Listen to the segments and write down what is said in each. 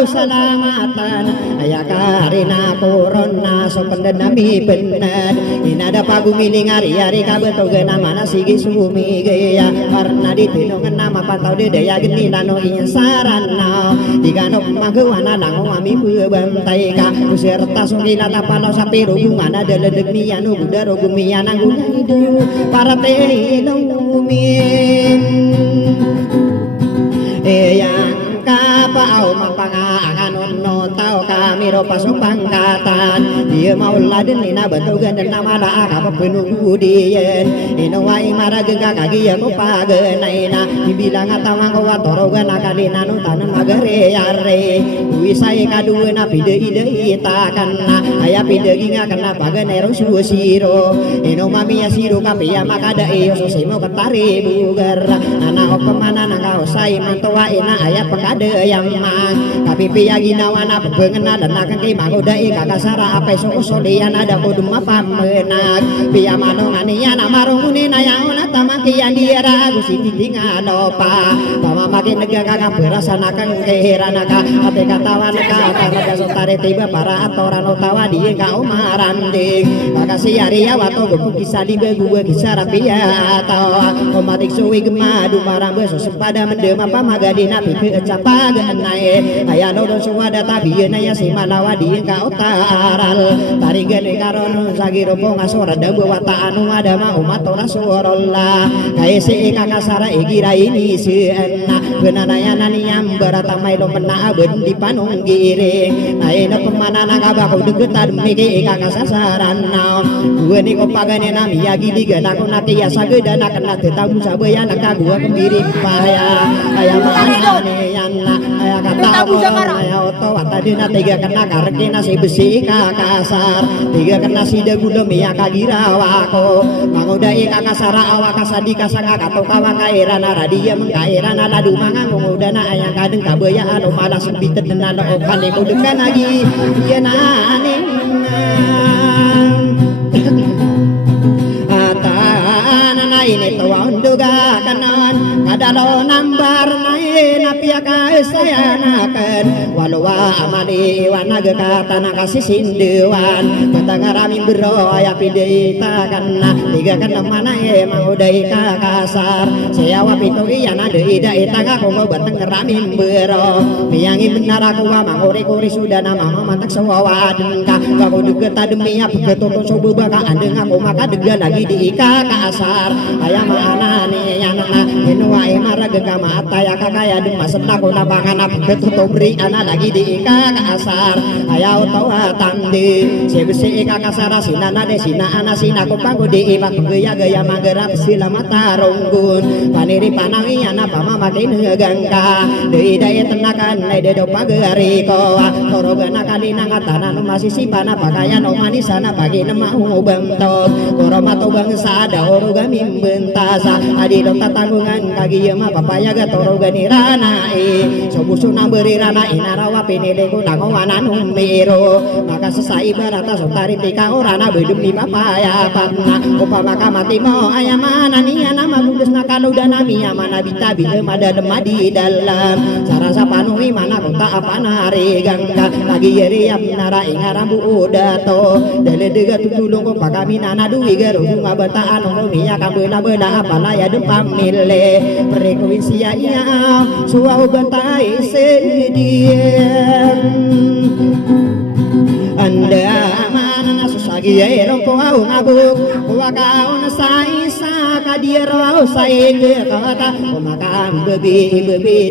Salamatan ayakarina puronna sopenda nami benar inada pagumiling ari-ari kabetogeuna mana sigi sumi gaya karna ditinungan nama pantau dedaya geni nano insarana diganok magewana nango ami bebantai ka userta sungila tapano sapiru gumana deledeg miyanu budaro gumiyana gunaide para telumin yang kapau mapangangan no tau kami ro pasok pangkatan dia mau laden ina bentugan dan nama la apa penuh dien ino wai maragega kagi ya ko pagenaina dibilang atawang ko watorogan akalina no tanan magare yare wisai kaduena pide ide itakanna aya pide ginga kana pagenero susiro ino mami asiro kapia makada iyo sosimo ketari bugar ana opemana nangka osai mantoa ina aya pekade yang mang kapipi ginawana pebengena dan akan kay mangodai kakasara apa soko solian ada kodum apa menag pia manongania namarunguni nayaona tamakian diera gusi titingan opa pama makin nega kakak berasanakan keheranaka ate katawan kata raga sotare tiba para atoran otawa di kau maranding kakasi aria wato gepuk kisah di gua kisah rapia atau komatik suwi gemadu marang beso sepada mendem apa magadina pikir capa genai ayano do suwada tabiyeuna ya si malawa di ka otaral tarigene karon sagiro pongasora dabu wata anu madama umat rasulullah kaisi kakasara igira ini seena benanayana niam baratamai lo mena ben di panung giring ayeuna pemanana kabaku degetan miki kakasasaran naon gueni kopagane nami yagi digenaku naki ya sagedana kena tetamu sabeana ka gua kembiri paya aya mana yana aya kata aya oto watadina tiga kena karekena si besi kakasar tiga kena si dagudem ya kagirawako mangudai kakasara awak kasadi kasanga kato kawa kairana radia mengkairana ladu manga mengudana ayang kadeng kabaya anu malah sembitet dan anu okane kudekan lagi yen aning atana ini tuan duga kanan kadalo nambar nae napia kaesayanakan walwa amali wanaga katana kasih sindewan batangarami bero aya pideta kana tiga kana mana emang udai kakasar seyawa pitu iyana deida itanga komo batangarami bero miyangi benar aku amang ori-ori sudah nama mantak sawawaden ka aku degeta demi apa ketutun sobo baka andeng aku maka dega lagi di kakasar aya maanane yanana enwa emaraga kamata ya kakaya demas aku nabangan apa ketutubri ana lagi di kakasar aya utawa tandi sebesi kakasara sinana de sina ana sina ko panggo di ibat gaya-gaya magerap sila mata ronggun paniri panangi ana pama makin gangka deui daya tenakan de do pagari ko torogana kalina ngatana nu masih sipana pakaian o manisana bagi nemau bentok koromato bangsa ada orogami bentasa adi do tatanggungan kagi mah papaya ga torogani ranae sobusuna beri rana inarawa pinile ko nangowana numero maka sesai barata sotari tika orana bedemi papaya patna upama kamati mo ayamana niya nama budes nakaluda nami amana bitabi emada demadi dalam sarasa panungi mana kota apa nari gangga lagi yeri amnara ingarambu udato dele dega tutulung ko pakaminana duwi gero bunga bataan ngomiya kabela bela apala ya dempamile frekuensia ya suau bantai sediem anda mana susagi erong ko au ngabuk wakau na saisa kadiero au sae kata makam bebi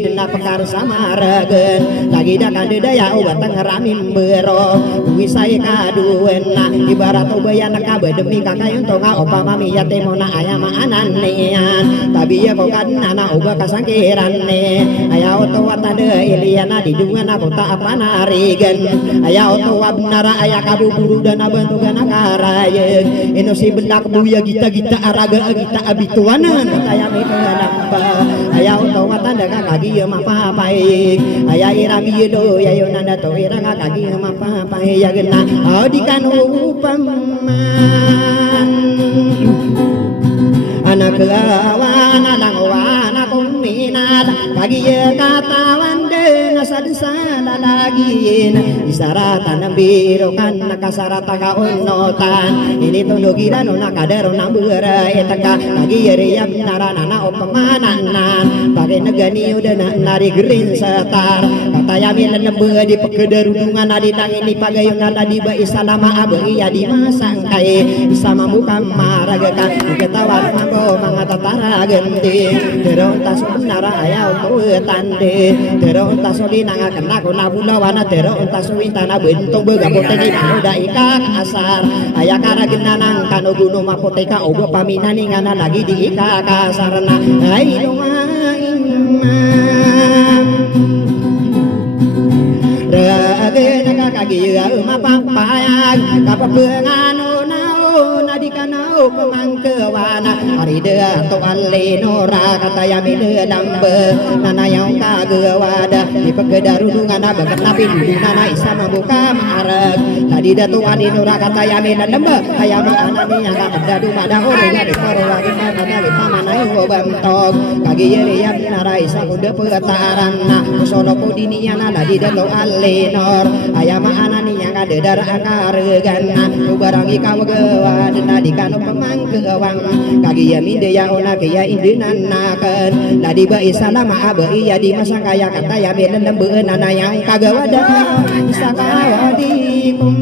dena pekar samaragen lagi kagida kadedaya obatang ramim bero wisai kaduena ibarat obayana kabe demi kakayun tonga opa mami yatemona ayama ananian tapi ya kok kan anak oba kasangkiranne aya oto watade iliana di dungan kota apa narigen aya oto wabnara aya kabuburu dan abantugan akarayen eno si bendak buya gita araga gita abituanan kaya namba aya oto watanda kagi ya mapapai aya irami do ya yonanda to iranga kagi ya mapapai ya gena dikan upaman anak lawan anak kuminat kagi ya katawan nasadisana lagi isaratan birokan nakasarata kaunotan ini tundugiran nakadero nambura etaka lagi yeriyam naranana opamananan pakai negani udah nari green setar kata yamin lembe di pekedarungan adi tang ini pagayung ada di ba isalama abei ya di masangkai sama muka maragaka ketawa mambo mangatatara genting terontas nara aya untuk tande terontas di nanga kena kuna bula wana tero unta suwintana bentong begapote ni udah ika kasar aya karagena nang kano gunung mapoteka ogo paminani ngana lagi di ika kasarna ai lumain ragena kaki mapapayag kapapengan dikanau pemangkewana hari dea to alenora kata yamile dambe nana yang kagewada di pegedarudungan abagat nabi dudunana isa membuka marek tadi datu alinora kata yamile dambe ayam anani yang kadadu pada orangnya di korwagi kata di pamanai bentok kagi yeri yang nara isa kuda petarana sono podiniana tadi datu alenor ayam anani yang kadedar akaregana ubarangi kau gewada nadi kano pemangkewang kagi ya minde ya ona kaya indinanakan nadi ba isalama abai ya di masa kaya kata ya melen lembe nana yang kagawada sakawadikum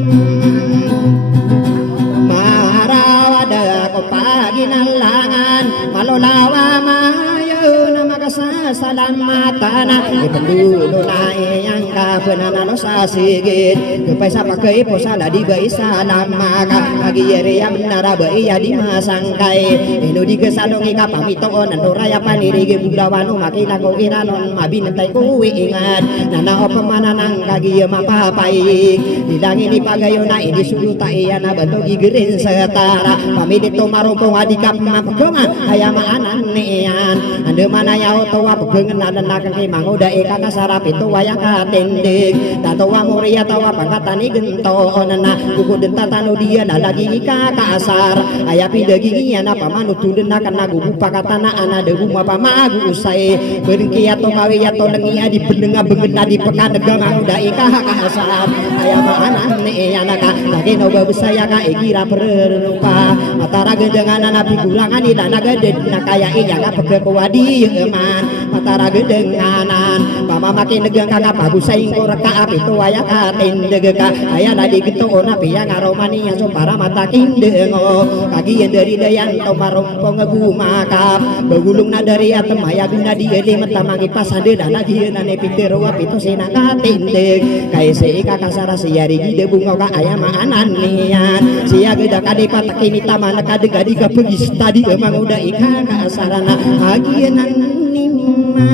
marawada ko pagi nalangan malolawa mayo nama kasalamatana ipendulo na yang kapenana lo sasigit kepaisa pakai posala di ba isalama kagi yere yang menara iya di masangkai eno di kesalongi kapamito nando raya panirige budawano makina ko iranon mabinantay ko ingat nana opamananang kagi mapapai didangi ni pagayo na ini suluta iya na banto gigerin setara pamidito marumpong adikap mapagangan ayama anan niyan ande manaya otowa pagangan nanakan kay mangoda eka kasarap ito waya katindig tatawa moria tawa pangkatani gento nana kukudin tatano dia lalagi ika kasar ayapi daging yana pamanutulun na kanagu pakatana ana debu mapamagu usai berengki atau kawi atau lengi adi bendenga bengen adi pekanega mangoda ika kasar ayama anan ne yana ka lagi noba besaya ka ekira perupa matara gendengan ana pigulangan ida naga den nakaya iya ka pegewadi yeman matara gendenganan mama makin negang kakak pabusai ngoreka api to aya ka tendega aya nadi gitu ona piya ngaromani yang para mata kindengo kagi yang dari dayan to marompong gumakap begulung na dari atem aya guna di ele matamangi pasade dan lagi nane pitero apito sinaka tindeg kai se kakasara siari gide bunga ka aya maanan nian sia geda kade patakini taman kadega di kapegis tadi emang udah ika kasarana agian nimma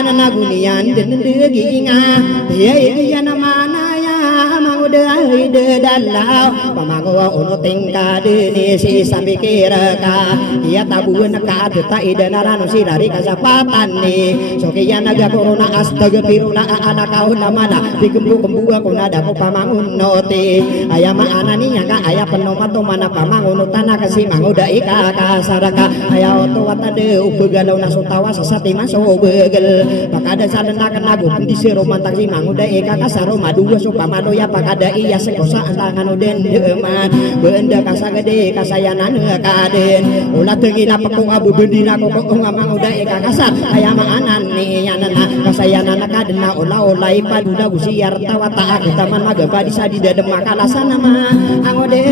Taan nagunian den degingan ya namana ya mangudah ide dalau pamago ono tingka dene si samikiraka ya tabuan ka deta ide narano si dari kasapatan ni sokiya naga corona astaga piruna ana kau namana digembu-gembu aku nada ko pamangun noti ayama anani nya aya penomato mana pamangun tanah kasi mangudah ika kasaraka aya oto watade ubegalau nasutawa sasati maso begel pakada sadena kenagu di siro mantang si manguda eka kasaro madua supamado ya pakada iya sekosa antangan uden deman benda kasagede kasayanan kaden ulah tengina pekung abu bendina kok manguda eka kasar aya maanan ni yanana kasayanan kadena ola paduda gusiar tawata kita man magaba di sadi dadem makalasana mah angode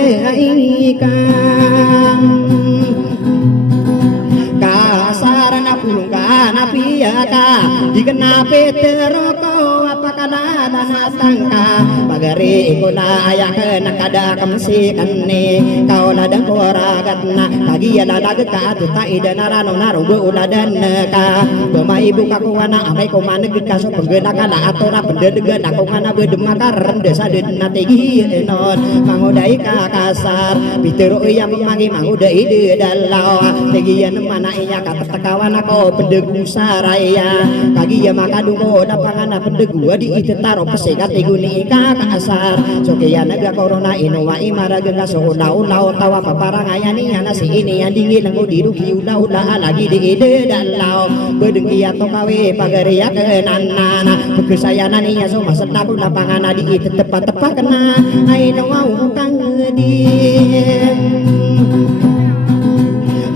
ika kasarana kulung kana piyaka dikenapi teroko apa kana dana tangka bagari ikuna ayak kena kada kamsikane kau ladang koragatna kagi ala lagat ka tuta idana rano naro beuladan ka bemai buka kuana amai komane kaso penggena kana atora pendedega dako kana bedemakar desa dedna tegi non mangodai ka kasar pitero yang memangi mangodai de dalau tegian mana iya kata tekawan ko pendegu saraya kagi ya makadungo dapangana pendegu di itetaro pesegat iguni ka kasar sokeya naga corona ino wa imara gega solau lau tawa paparangayani ana si ini yang dingin ngo dirugi ulah lagi di ide dalau bedengki atau kawe pagaria kenanana kesayanan iya so masedaku lapangana di ite tepat-tepat kena aino mau kang di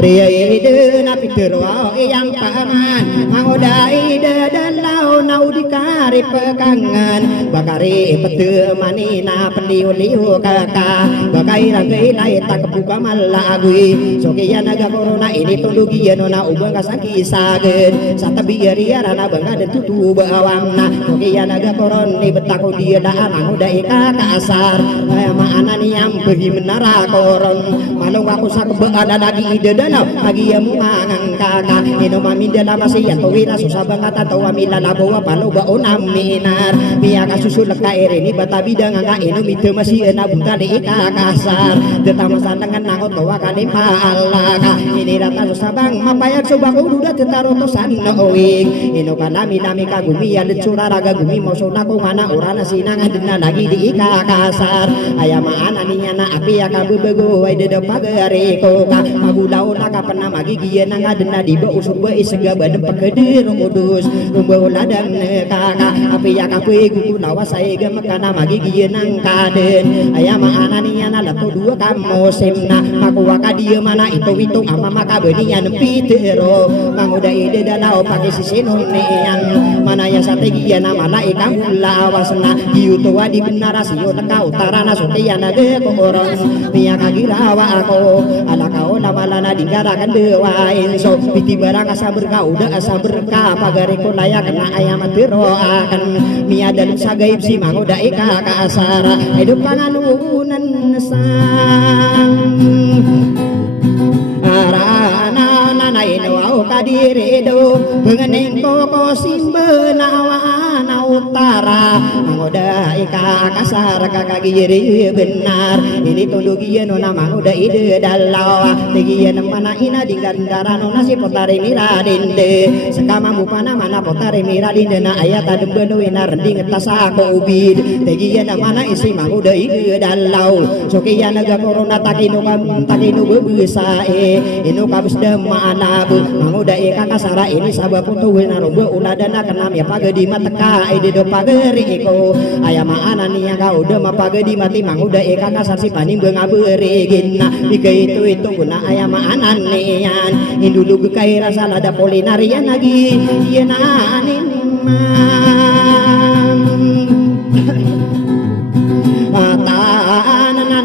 Ria ide na pitero yang pangan mangodai de dalau nau dikari pekangan bakari pete manina pendiu-liu kakak bakai ragai lai tak buka malagui sokiya naga corona ini tundugi nona ubang kasaki sagen satabi ria rana bangga dan tutu bawangna sokiya naga koroni betako dia daan mangodai kakak asar mana ni yang pergi menara korong malong aku sak ada lagi ide lagi ya mungangang kakak ino maminda lama siya tawira susah banget atau amila labawa palo ba onaminar biya kasusul ka ni batabi dengan ka ino mito masih na buta di kakasar tetama sandangan nangot tawa kali paalaka ini rata susah bang mapayak coba ko duda tetaro to sanna oing ino kanami nami kagumi ya lecura raga gumi mau sona ko mana urana sinangan dina lagi di kakasar ayama ananinya na api ya kabebego ay de pagare ko ka magulau kapan nama gigi nang adena di bawah usuk bae sega badem pakedir kudus rumbo ladang kakak api ya kape gugu nawa saya ga makana magi gigi nang kaden ayama ananinya na lato dua kamu semna maku waka dia mana itu ama maka beninya nepi tero manguda ide danau pake sisinun nean mana ya strategi na mana ikam lawasna diu tua di benarasio teka utara na sokiana de koron pia kagirawa ako ala kau lamalana digarakan dewain so piti barang asa berkau udah asa berkah pagare ko layak kena ayam tiro akan mia dalam sagaib si mangoda ika ka asara hidup panganunan sang arana nanaino au kadire do bengeneng koko simbe nawa utara mangoda ika kasar kakak giri benar ini tundugi nona mangoda ide dalau tegian mana ina digandara nona si potare miradinde sekama mupana mana potare miradinde na ayat adem beno ina rending tasa ko ubid tegian mana isi mangoda ide dalau sokiya naga corona takino bebusa ino kabus dema anabu mangoda ika kasara ini sabab putu wena rombo uladana kenam ya pagedi mateka ide do pageri ko ayama anania ka udah mapagedi mati mangoda ika kasar si paning bengaberi ginna itu guna ayama ananian indulu gekai rasa lada polinarian lagi iena animan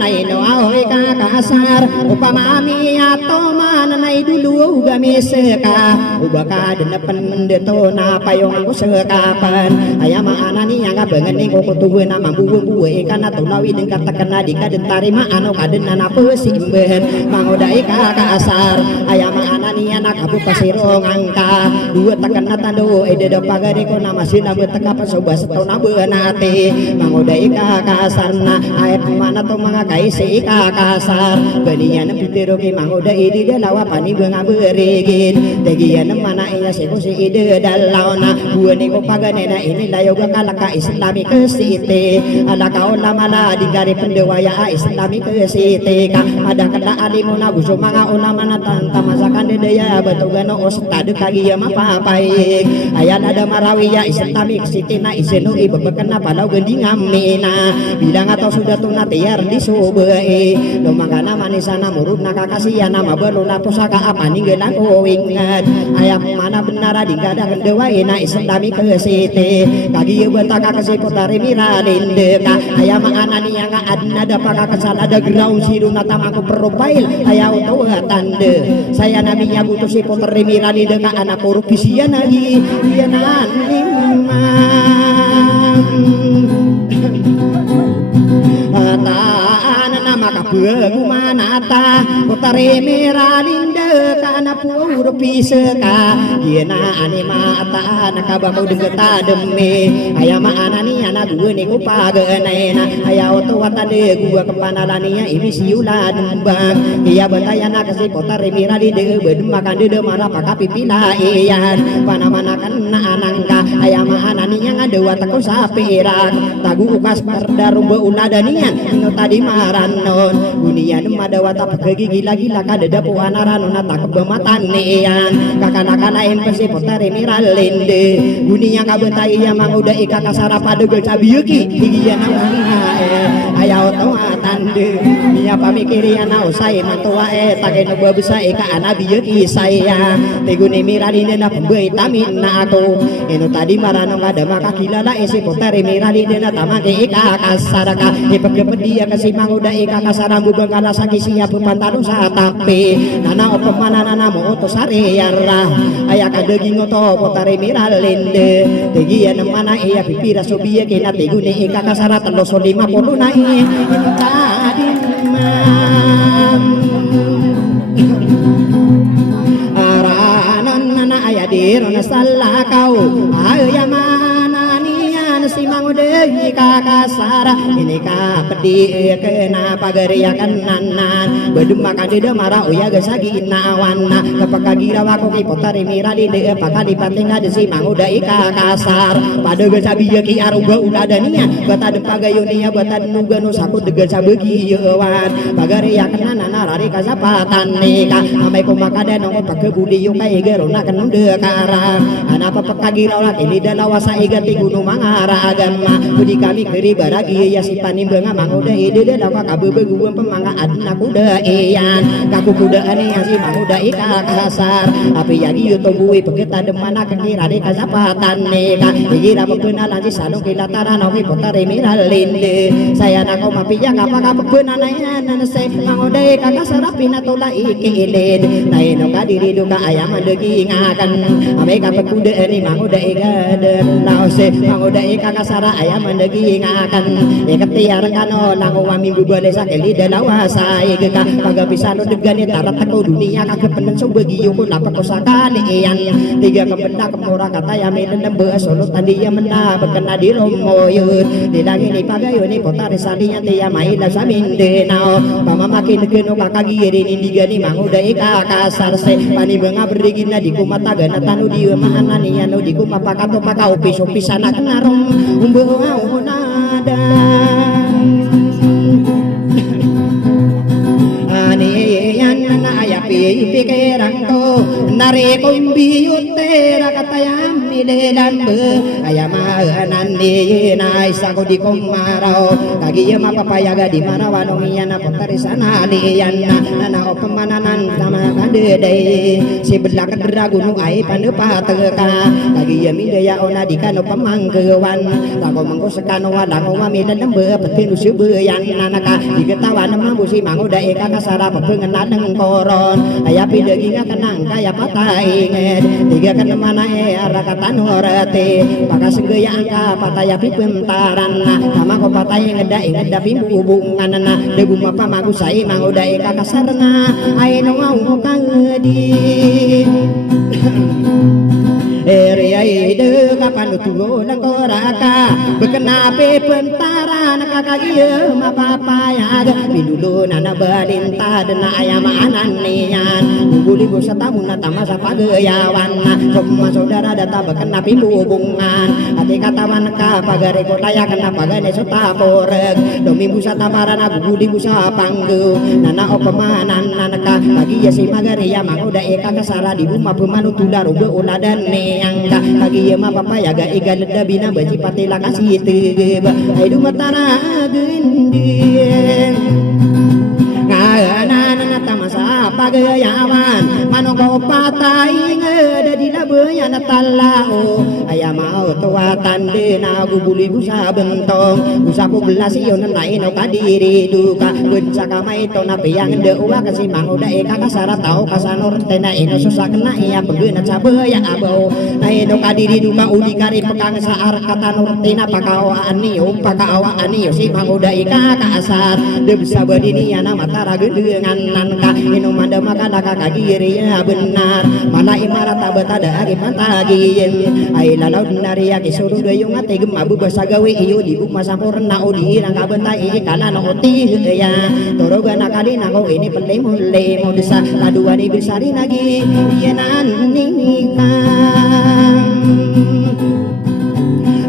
naino ahoy kakasar upamami ato mananay dulu gamis ka ubaka denepen mendeto na payong ako sekapan ayama anani yang bengening ko kutuwe na mambuwe kana tunawi deng katakan na dikadentari ma ano kadena na pesimben mangodai kakasar ayama anani anak abu pasirong angka dua tekan na tando ede do pagare ko na masina beteka pasoba setona benate mangodai kakasar na ayat mana to mga kaisi kakasar benian pitero ki mangoda ide dalawa pani benga beregin tegian mana iya seko si ide dalana buane ko paganena ini layoga kalaka islami kesite ada kaon lamala digari pendewaya islami kesite ka ada kata alimuna guso mga ulama na tanta masakan dedaya batugano ostad kagi ya mapapai ayan ada marawiya islami kesite na isenu ibebekena palau gendingamina bilang atau sudah tunat tiar di sobe lumangana manisana murut nakakasiya nama beluna pusaka apa ninggelan ko ingat ayam mana benara digada kendewa ina islami kesite kagi betaka kesiputari miradinde ka ayam anani yang adna dapaka kesal ada ground siru natam aku profile ayam tahu tande saya nabi iya butuh si poter mirani deka anak korup bisian lagi iya nani taan nama kabegu manata putari meralinde kana pur piseka yeuna anima ata nakabakau degeta demi aya ma anani anak gue ni ku pageunena aya oto watade gua kepanalania ini siula dembang iya betayana ka si putari meralinde beudem makan deudeu marah pakapipila iyan panamana kana anangka aya ma ananinya ngadewa takun sapirak tagu ukas perdaru beuladanian anu tadi maranon bunian madawata pegegi gila-gila kadeda puanaran tak kebematan nian kakana lain pesi potare miralinde bunia kabentai ya manguda ika kasara padegel cabiyeuki higian aya otoatan de nya pamikirian usai matua take nu beusa ika anabiyeuki saya tegune miralinde na pembeuit taminna aku anu tadi maranon kada maka kilala isi potare miralinde na tamake ika kasaraka ipegepet dia kasih manguda ika kasarambu bangkala saki siap pantaru satape nana opemana nana moto sareyarah aya kadegi ngoto potare miralinde tegi anu mana iya pipira sobie kena tegune ika kasara 350 nai tadi aranan nana aya dirona salakau aya si mangudehi kakasara ini ka pedi kena pageriakan nanan bedem makan de marah uya gesagi nawana kepakagira wako ki potari mirali de pakali patinga de si mangudehi kakasar pada gesabi ki aruga uladania bata de pagayunia bata nuga nu saku de gesabegi yewan pageriakan nanan rari kasapatan nika amai ko makade no pakebudi yo kai gerona kan de karang anapa pakagira ulah ini dalawasa igati gunung mangara agama budi kami keri baragi ya si panimbeunga manguda ide dawa kabeubeung pemangga adna kuda iyan kaku kuda ane ya si manguda ika kasar api yagi yutobuwi pegeta demana kengki rade kasapatan neka igira pepenalan si sanu kilataran oki potare miralinde saya nako mapiya kapaka pepenanan nanase manguda ika kasar apina tola ikilid naino kadiri duka ayam degi ngakan ame kapekuda ani manguda ika den lause manguda ika kakasara ayam mendegi ngakan iketiar kano lango minggu bale sakeli dalawa sai geka paga pisano degane tarat ko dunia kagak penen so bagi yo napa ko sakali iyan tiga kependa kemora kata ya menen nembe solo tadi ya mena bekena di romo yut dilangi ni paga yo ni potare salinya tiya maila saminde nao mama makin keno kakagiri ni digani manguda ika kasar se pani benga berigina di kumata gana tanu di mana ni anu di kumapa kato paka opis-opisana kenarong umbeau nada aniyan na ayapi pikirangko nari kumbiyutera katayam nidelambe ayamahanan ni na isako di kumarao kagiya mapapayaga di marawanong iyan na pontarisana niyan na opemananan sama kadedai si belak dragunung ay panupateka kagiya midaya ona di kano pamangkewan tako mangko sekano walang wamidan lembe petin usubeyan nanaka diketawa nama busi manguda eka kasara pepengenan ng koron ayapi daging kenang kaya patay nged tiga kan mana arakatan horate pakasegaya angka patayapi pentaran sama ko patay ngeda hubungan na debu mapa magusai manguda eka kasarna ay nongau kangedi area ide kapan tulo nang koraka bekenape pentara nakakagieu mapapaya bilulo nana balinta dena ayam anan nian bubuli bosa tamuna tamasa pageyawan semua saudara data bekenapi hubungan ati katawan ka pagare kotaya kena pagane sota poreg domi busa tamarana bubuli busa panggu nana opemanan nanaka lagi ya si magari ya manguda eka kasara di rumah pemanu tular ube uladan yang kagi ma papaya ga igal dabina baji patila kasih tebe aidu matana gendien ngana tamasa pagayawan manoko patai ngeda di labeya natalao ayama auto tawatan dena gubuli busa bentong busa ku belasi yon nai no kadiri duka bensa kamai to na piang de uwa kasimang uda eka kasara tau kasanor tena ino susah kena iya pegena cabaya abo nai no kadiri duka udi kari pekang saar kata nur tena pakawa ani pakawa ani simang uda eka kasar de bisa berdini ya nama tara gendengan nanka ino manda makada kakagiri ya benar mana imarat abetada agi pantagiyen ai lalau dinari ya kisuru doyong ate gemabu basagawe iyo di buk masampurna udi rangka bentai kana no oti ya toroga nakali nako ini pelemu lemo desa kaduani bisari lagi yenan nikah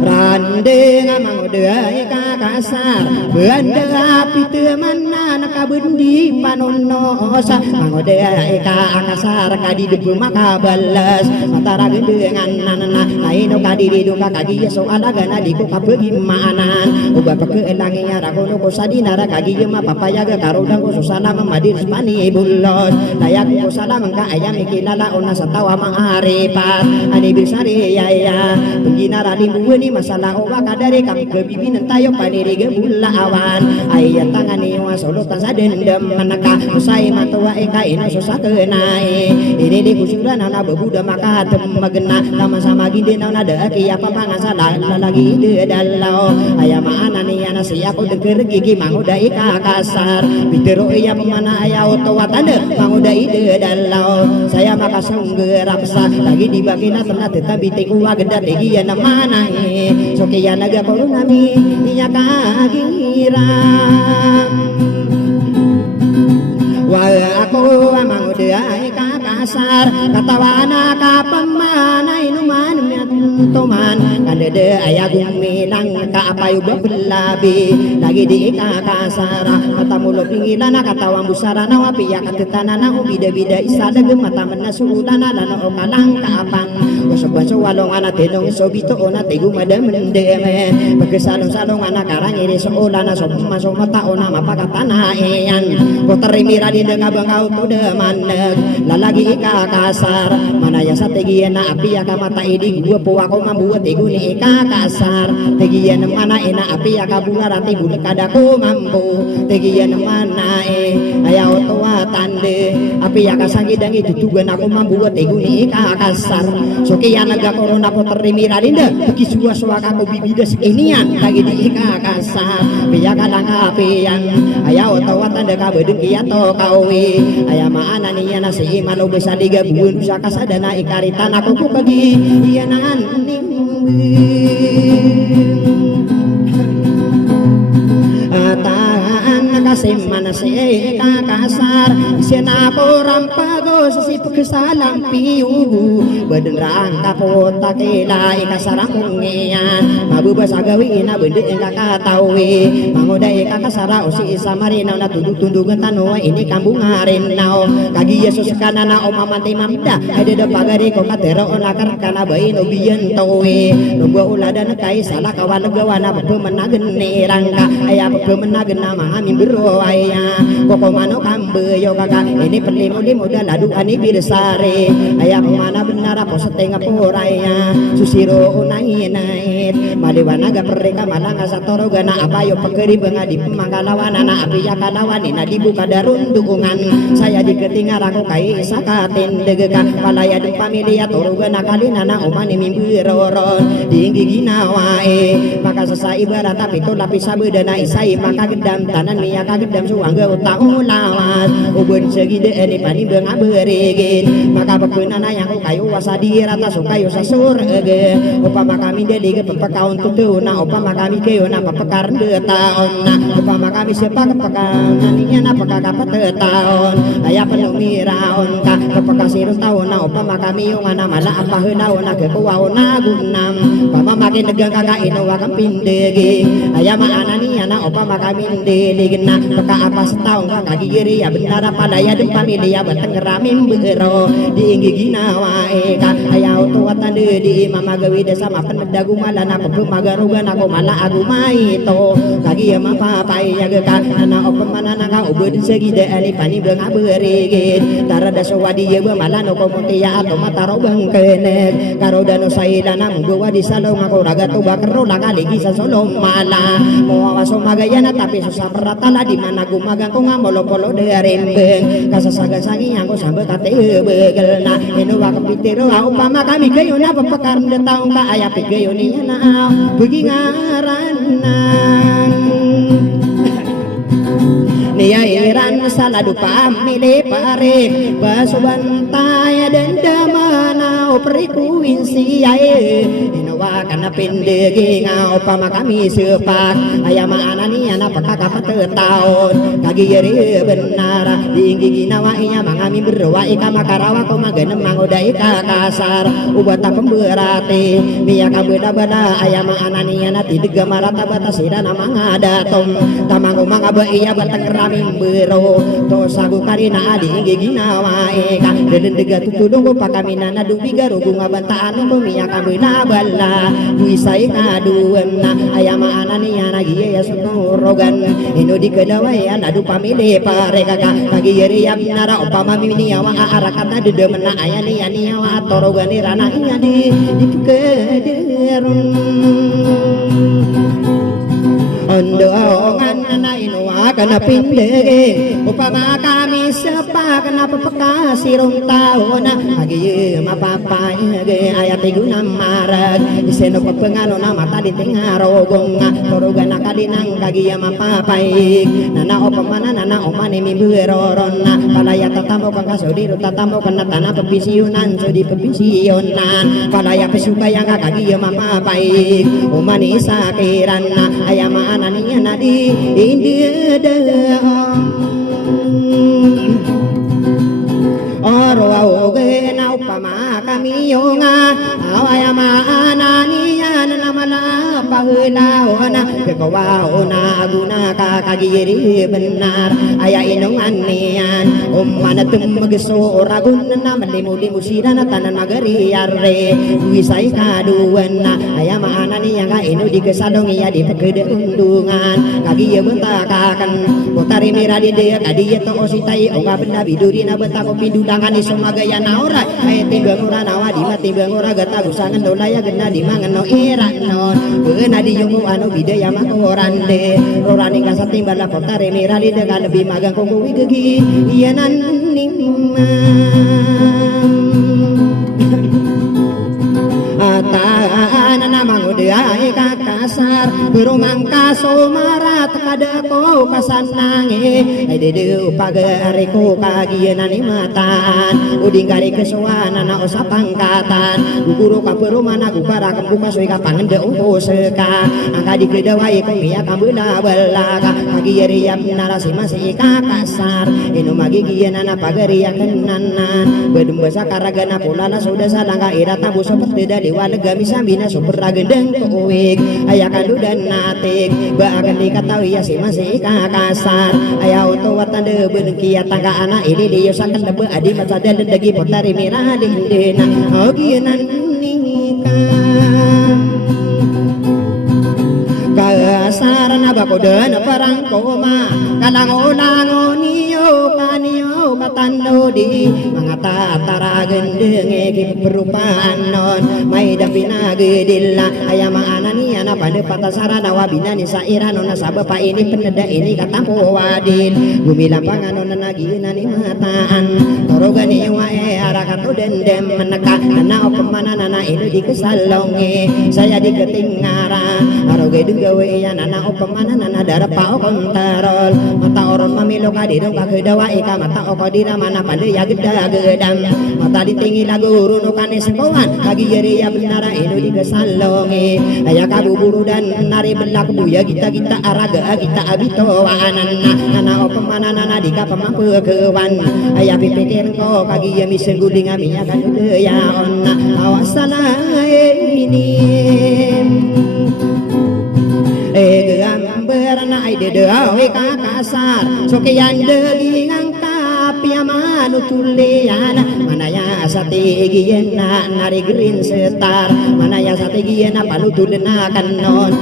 rande ngamang deai kakasar bende api temana nakabendi panonosa mango deai kakasar kadi debu maka balas matara gendengan nanana aino kadi diduka kagi so alagana diku kapegi maanan uba pekelanginya rakono ko sadinara kagi ma papaya ga karudang ko susana mamadir spani bulos layak ko salam ka ayam ikilala ona satawa maaripat ani bisari ya penginara limbueni masalah owa kadare kami kebibinan tayo paniri gemula awan ayat tangani wa solo tasa dendam manaka usai matua eka ina susah kenai ini di kusuran ana bebuda maka temagena lama sama ginde na ada ki apa pangasala lagi de dalau ayam ana ni ana siapa deker gigi mangoda eka kasar bitero iya pemana aya oto watanda mangoda ide dalau saya maka sunggerap sa lagi dibagi na temna tetapi tekuwa geda lagi ya namana sokiya naga nami niya kagira wa ako amang deai kakasar katawana kapamanay numan tuman kanede ayagung milang kaapayo bablabi lagi di kakasara matamulo pingilan katawang busara na wapiya katetana na ubida-bida isa dagem mata menasudana lana okalang kaapan usap-usap walong anak tenong sobito ona tegu madam deme pagkesalong-salong anak karang iri seolah na masuk mata ona mapakatana eyan koterimira di dengar bangau tu demaneg lalagi kakasar mana ya sategian na api ya kamata iding gua puwako mambuat tegu ni kakasar tegian mana ena api ya kabunga rati budak kadaku mampu tegian mana ayaw tua tande api ya kasangidang itu tugan aku mambuat tegu ni kakasar sokian naga corona po terimira dinda kisua suaka ko bibidas inian lagi di kakasar piya kadang api yang ayaw tua tanda kabedeng kiato kawi ayam ana niya na si imano bisa digabun sa kasadana ikaritan ako ko kagi iyanan kasimana si kakasar sinako rampago sa sipagsalang piyu badenrang kapota kila ikasarang ngiyan mabubasa gawin na bende kakatawi mangoda ikakasara o si isa marinaw na tundungan tano ini kambung harinaw kagi yesus kanana o mamantay mamda ay deda pagari ko katero o nakar kanabayin o biyan tawi nunggo ulada na kay sala kawanagawa na pagpamanagan ni rangka ay pagpamanagan na mga mimbero ayah pokok mano kambe yo kakak ini perlimu-limu dah ladu ani birsare ayah mana benar apa setengah poraya susiro unai nait maliwana ga pereka malanga satoro gana apa yo pekeri bengadi pemangkalawan anak api ya kalawan ina dibuka darun dukungan saya diketingar aku kai sakatin degeka palaya de pamilia toro gana kali nana umani mimbiroron dinggi ginawae maka sesai ibarat tapi to lapis sabedana isai maka gedam tanan miya kagedam suangga utau lawas ubun segide eni pani benga beregin maka bekunana yang kayu wasadi rata sukayo sasur ege upama kami delige pepakaun tutuna upama kami keuna pepekar de taon upama kami sepak pekanan ninya na pekakapat taon aya penumiraon ka pepekasir taon upama kami yung ana mala apa heunaon na kekuwaon na gunam pama makin negang kakak ino wakam pindegi aya maana ni ana upama kami delige na peka apa setahun kaki kiri ya benar apa daya dan pamilya bertenggeramim bero diinggi ginawa eka ayau tua tande di mama gawi desa mapan medagu malana pemagarugan aku malah aku maito kaki ya mapa pai ya geka anak opemana naka ubud segi de ali pani benga beregit tarada sewadi ya malah no komutia atau mataro bang kenek karo dano sailana munggu wadi salong ako ragato bakro lagaligi sa solong mala mo sumagayana tapi susah beratala di mana gumagang ko nga molo-polo derembeng kasasagan sangi ako sambe kate begel na inuwa kapitiro upama kami kayo na papakaram de taong ka aya pigayo niya na bagi ngaranan niya iran saladu pamili pare basubantay dandamana prekuinsi ay inawa kana pendegi nga upama kami sepak ayama anani ana pakakapatetaon kagiyeri benar tinggi ginawa inya mangami berwa ika makarawa ko maganem mangodai ka kasar ubata pemberati niya kabeda-beda ayama anani ana tidega marata batasira namanga datom tamango mangaba iya batang mimbero to sagu karina adi ginawa eka delendega tutudong ko pakamina na dubigaru gunga bantaan ko miya kamina balla wisay kaduan na ayama anani ana giya sunorogan ino di kedaway ana du pamili pare kaka kagiyeri abnara upama miniyawa arakata dedemena ayani aniyawa torogan irana inya di kederun ondongan na inuwa kana pindege upama kami sepa kana papakasirong taon na agi mapapay ayat iguna marag iseno papengano na mata di tingarogong torogan nakadinang kagi mapapay nana opamana nana omane mimberoron na palaya tatamo kang kasodiro tatamo kana tanah pebisiunan so di pebisiunan palaya pesukaya kagi mapapay omani sakiran na ayama ananiya nadi india oro ge na upama kami yonga awayama ananiya namala pahulawana kekawaona aguna kakagiri benar aya inong anian manatum mageso ragun na malimu-limu sira na tanan magari arre wisay kaduan na ayama ananiya nga ino di kesadong iya di pekede undungan kagiya bentakakan putari miradi de kadiya to ositay o nga benda biduri na betako pindudangan iso magaya na ora ay timbang ora nawa di matimbang ora gata gusangan dolaya gena di mangan no irak non beuna di yung ano bidaya makorande rorani kasatimbala putari miradi de lebih magang kuwi gegi iyanan ataan namang uday kakasar berumang kaso marat kada ko kasanange ay dedu pagari ko kagiyan ni mataan uding gari kesuana na usapangkatan guguro ka perumana gupara kembuka soy ka pangendeong seka angka dikedawai ko miya kambula balaga kagiyari yap narasi masih kakasar ino magigiyan na pagari yakenanan bedembasa karagana pulala sudah salangka irata buso petida walega misambina super gendeng kuwik aya kadudan natik baakan dikatawi ya si masih kakasar aya oto watande benengkia tangga anak ini diyosakan debe adi macada dendagi potari mirah dindena oginan nikah kasar na bakodan parang koma kalango-lango niyo kaniyo katando di mga tatara gendeng eki perupaan non may dapinagedilla ayama ananiya na pada patasara na wabina ni saira no nasaba pa ini peneda ini katampo wadil gumilang pangano na nagina ni mataan torogan niyo wae arakato dendem meneka na opemana na ini di kesalonge saya di ketingara aroge gawe ya nana opamana nana darah pao kontarol mata orang mamilo kadidong kakedawa ika mata okodira mana pandai ya geda gedam mata ditinggi lagu runo kane sekowan kagi yeri ya benara inu di kesalonge aya kabuburu dan nari belak buya kita araga kita abito wa anana nana opamana nana dika pemampu kewan aya pipikir ko kagi ya misengguling aminya kan ya onna awasana ini gambar na ay dedawe kakasar sokiyan daging ang kapiyaman utulian manaya sa tigiyan na narigrin setar manaya sa tigiyan na panutulan na kanon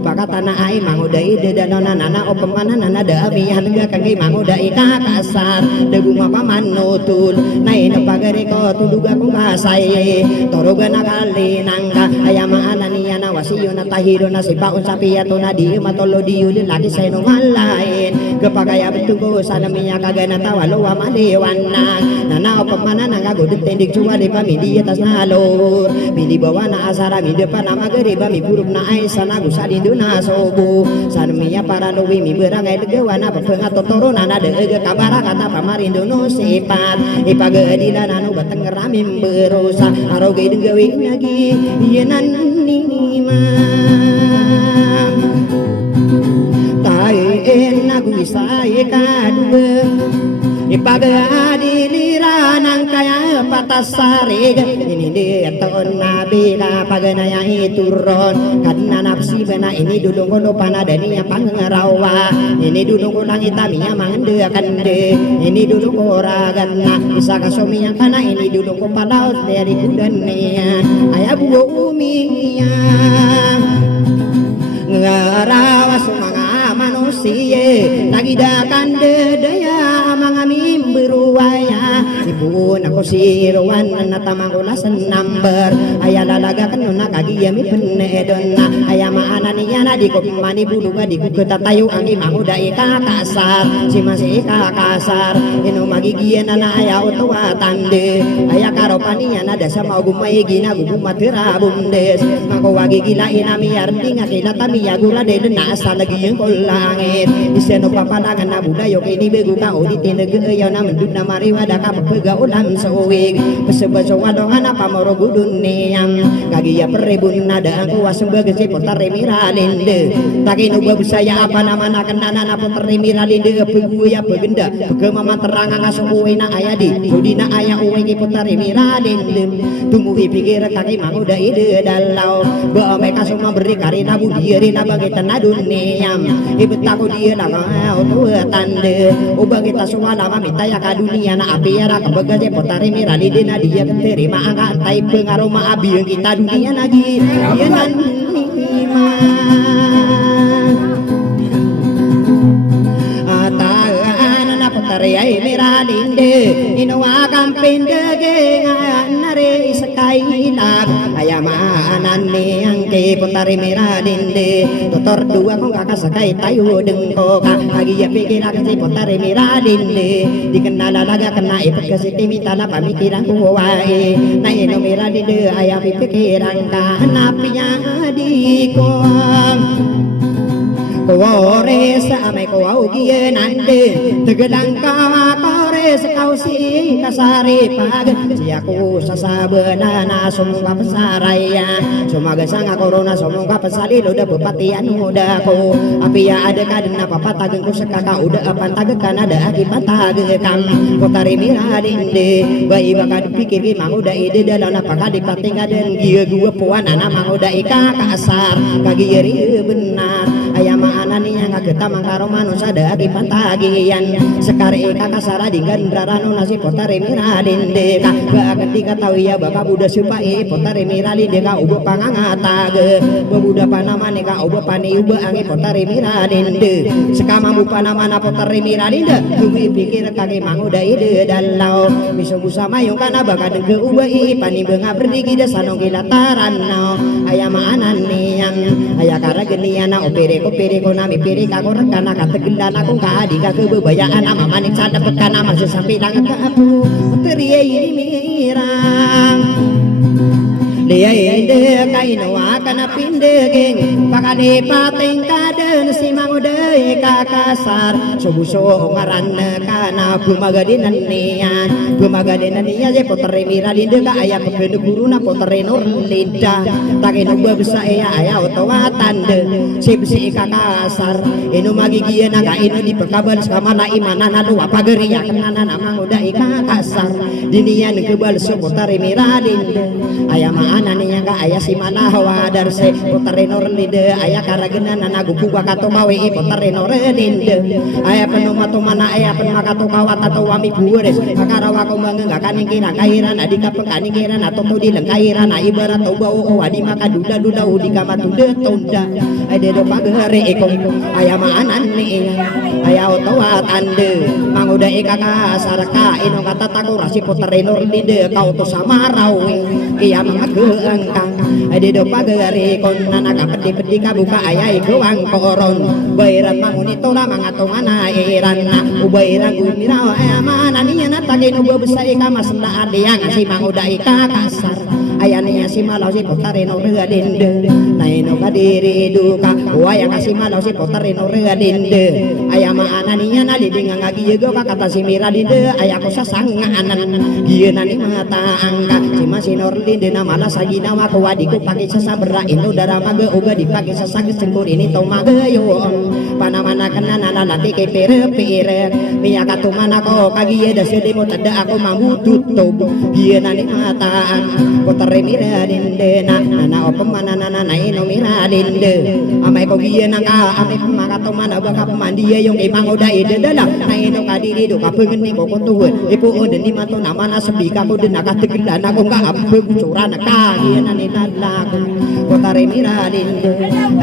upakata na ay manguday dedanon na nana o pamana na nadamihan nga kagay manguday kakasar daguma pamanutul na inapagari ko tuluga kong kasay toroga na kalinang ka ayama anani wasiyo na tahiro na sipaon sa piyato na di matolo di yun lagi sa inungalain kapagaya betugo sa namiya kagana tawalo wa maliwan na nanao pamana nangagudut tendik cuma di pamidi atas nalur midi bawa na asara midi depan nama geriba mi buruk na ay sana gusali duna sobo sa namiya para luwi mi berangai degewana papenga totoro nana dege kabara kata pamarindo no sifat ipagedila nanu bateng ramim berusa aroge degewi lagi yenan nima taen aku bisa kadue ipagadilira nang kaya patasari ini dia tahun nabi la paganaya turun karena nafsi bena ini dulu kono panadani yang pangerawa ini dulu langit tamiya mangende kande ini dulu koragana bisa kasumi yang kana ini dulu ko palaut dari kudania ayah buo umiya ngarawas mga manusia lagi dakan dedaya mga mimberuaya ibu ako siruan na tamangulasan number aya lalaga kanuna kagiya mi penedon na aya maana niya na di ko mani buluga di ko ketatayo ang imahuda ikakasar si masih ikakasar ino magigiya na aya otawa tande aya karopaniya na dasa mau gumay gina gugumatira bundes mako wagi gila inami arti nga kinatamiya gula de na asa lagi yung langit iseno papalangan na budayo kini begu ka uditin nagayaw na mendud na mariwada ka pagpega ulam sawig pasabaso wadongan apa moro guduniyam kagiya peribun nada ang kuwas sebagai si potare miralinde takin ubah busaya apa nama na kenana na potare miralinde peguya pegenda pegema terang ngasok uwe na aya di sudina aya uwe ki potare miralinde tumuhi pikir kaki manguda ide dalau ba mereka semua beri karina budiari na bagai tanah dunia ibet aku dia na auto tande ubah kita semua lama minta ya ka dunia na api ya ka bagaje potare miralinde na dia terima angka tai pengaroma abi kita dunia lagi ya nan Riyai miralinde inuwa kampinde nare sakai lab ayamanan ni angke potare miralinde totor dua kong kakak sakai tayo dengko kagi ya pikir akan si potare miralinde dikenal laga kena ipet kasi timita na pamikiran ko wae na ino miralinde ayam pikiran ka napinya di ko kore sa amay ko augie nande tegelang kawa kore sa kausi kasari pag siya ko sa sabana na sumungka pasaraya sumaga sa nga korona sumungka pasalilo da pupatian uda ko apiya ada ka din na papatagan ko sa kakauda apan taga kanada aki pataga kam kotari miradinde bayi baka dipikir manguda ide dalam napakadipati nga den giya gua puan ana manguda ika kasar kagiyari benar ayam ananinya ngageta mangkaro manusia dari pantagian sekari kakasara di gandrarano nasi potare miralinde kak ketika tahu ya bapak budak supai potare miralinde ka ubo pangangatage bebuda panamane ka ubo pani ubo angi potare miralinde sekama bu panamana potare miralinde tumi pikir kaki manguda ide dalau miso busama yung kana baka dege ubo i pani benga berdigi desanong kilataran no ayam ananian ayakara genian na opere ko nami piri ka korek kana kategelan akong kaadi ka kebebayaan ama manik sada pekana masih sampai lang ka apu teriye mirang liya ide kaino akana pindegeng pakane pateng kaden si mangude kakasar subuso ngaran kana bumagadenan nian je potare miralinde ka aya pegene guruna potare nur linda takeno babsa ya aya otowa tande sibsi kakasar eno magigie na ka eno di pekaban samana imanana lu apageri ya kenana manguda kakasar dinian kebal potare miralinde aya ananinya ka aya si manawa darse potare norlide aya karagena nanagupu kato mawe potare norlide aya penumato mana aya penmakato kawat atau wami buures kakarawa ko mangga kaningkina kairan adika pekaningiran atau to dileng kairan ibarat bau adi maka duda udi kamatude tonda ade do pagere eko aya maanani aya otowa tande manguda ikaka saraka ino kata takurasi potare norlide kau to samarawe iya mangga engkang di depan geri konan ka pedi kabuka ayai kewang koron bairan manguni tola mangatongan airan ubairan gumira ayamana niana tagin ubo besai ka masna adiang si mangudai ka kasar ayane si malau si potare no readinde naino kadiri duka wayang si malau si potare no readinde ayama ananinya nali dengan ngagi go kata si miradinde ayako sasanganan gieu nani mata angka si masinor linde namala sagina wa wadiku pakai sasabra ino darama ge uga dipake sasage cengkur ini tau magayon panamana kana nalati ke pere miya katumana ko kagiye da sede mo tada ako mamututog gieu nani mata potare miradinde na opemana na ino miradinde amai ko gieu nangka amai makatumana baka pemandia yung imang udah ide dalam na ino kadiri do kapengen ni ko tuwe ipo ode ni mato namana sebi ka ko dena kategila na ko ga abbe curana ka gieu nani nalaku potare miradinde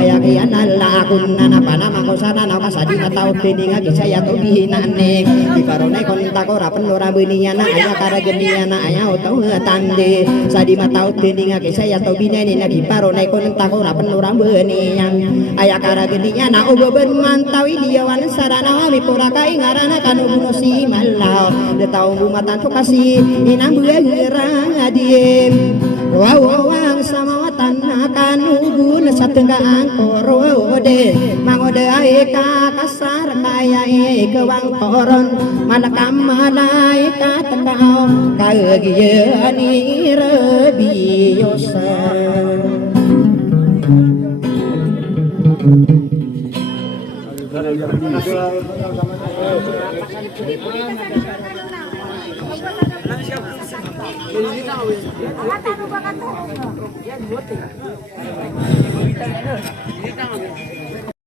ayaki analaku nana panama ko sana na kasadi matao peninga kisaya to dihinane di karone konta ko rapen ora beuniana aya karageniana aya tau tande sadi matao peninga kisaya to bineni na di parone konta ko rapen ora beunian aya karageniana uga ben mantawi dia wan sarana mi pura kai ngarana kanu buno si malau de tau bumatan to kasih inang beurang adiem wawang sama watan kanu bun satenggang korode mangode ae ka kasar kaya kewang koron manakam manai ka tekau kagiani rebiosa